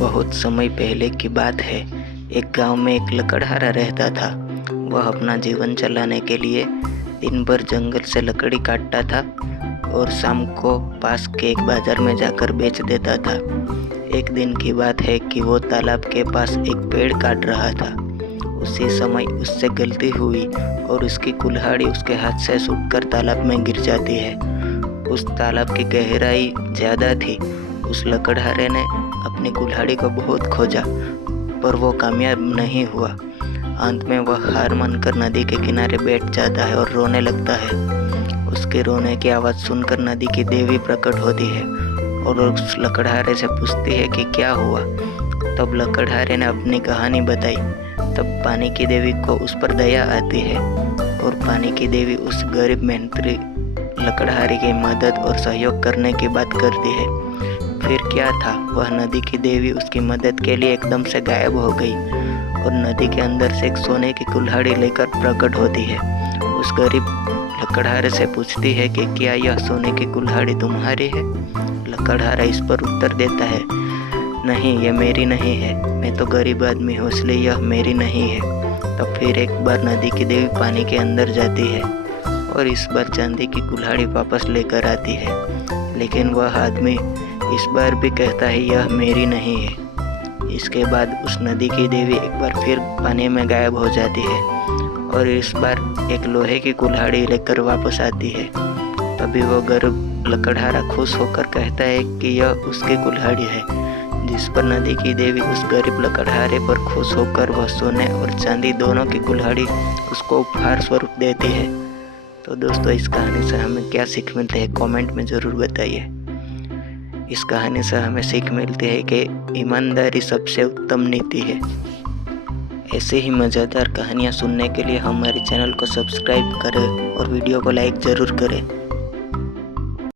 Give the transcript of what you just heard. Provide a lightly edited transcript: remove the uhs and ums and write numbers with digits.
बहुत समय पहले की बात है। एक गांव में एक लकड़हारा रहता था। वह अपना जीवन चलाने के लिए दिन भर जंगल से लकड़ी काटता था और शाम को पास के एक बाजार में जाकर बेच देता था। एक दिन की बात है कि वो तालाब के पास एक पेड़ काट रहा था। उसी समय उससे गलती हुई और उसकी कुल्हाड़ी उसके हाथ से छूटकर तालाब में गिर जाती है। उस तालाब की गहराई ज़्यादा थी। उस लकड़हारे ने अपनी कुल्हाड़ी को बहुत खोजा पर वो कामयाब नहीं हुआ। अंत में वह हार मानकर नदी के किनारे बैठ जाता है और रोने लगता है। उसके रोने की आवाज़ सुनकर नदी की देवी प्रकट होती है और उस लकड़हारे से पूछती है कि क्या हुआ। तब लकड़हारे ने अपनी कहानी बताई। तब पानी की देवी को उस पर दया आती है और पानी की देवी उस गरीब मेहनती लकड़हारे की मदद और सहयोग करने की बात करती है। फिर क्या था, वह नदी की देवी उसकी मदद के लिए एकदम से गायब हो गई और नदी के अंदर से एक सोने की कुल्हाड़ी लेकर प्रकट होती है। उस गरीब लकड़हारे से पूछती है कि क्या यह सोने की कुल्हाड़ी तुम्हारी है। लकड़हारा इस पर उत्तर देता है, नहीं, यह मेरी नहीं है, मैं तो गरीब आदमी हूँ, इसलिए यह मेरी नहीं है। तब फिर एक बार नदी की देवी पानी के अंदर जाती है और इस बार चांदी की कुल्हाड़ी वापस लेकर आती है, लेकिन वह आदमी इस बार भी कहता है यह मेरी नहीं है। इसके बाद उस नदी की देवी एक बार फिर पानी में गायब हो जाती है और इस बार एक लोहे की कुल्हाड़ी लेकर वापस आती है। तभी वो गरीब लकड़हारा खुश होकर कहता है कि यह उसकी कुल्हाड़ी है, जिस पर नदी की देवी उस गरीब लकड़हारे पर खुश होकर वह सोने और चांदी दोनों की कुल्हाड़ी उसको उपहार स्वरूप देती है। तो दोस्तों, इस कहानी से हमें क्या सीख मिलती है, कमेंट में ज़रूर बताइए। इस कहानी से हमें सीख मिलती है कि ईमानदारी सबसे उत्तम नीति है। ऐसे ही मज़ेदार कहानियाँ सुनने के लिए हमारे चैनल को सब्सक्राइब करें और वीडियो को लाइक ज़रूर करें।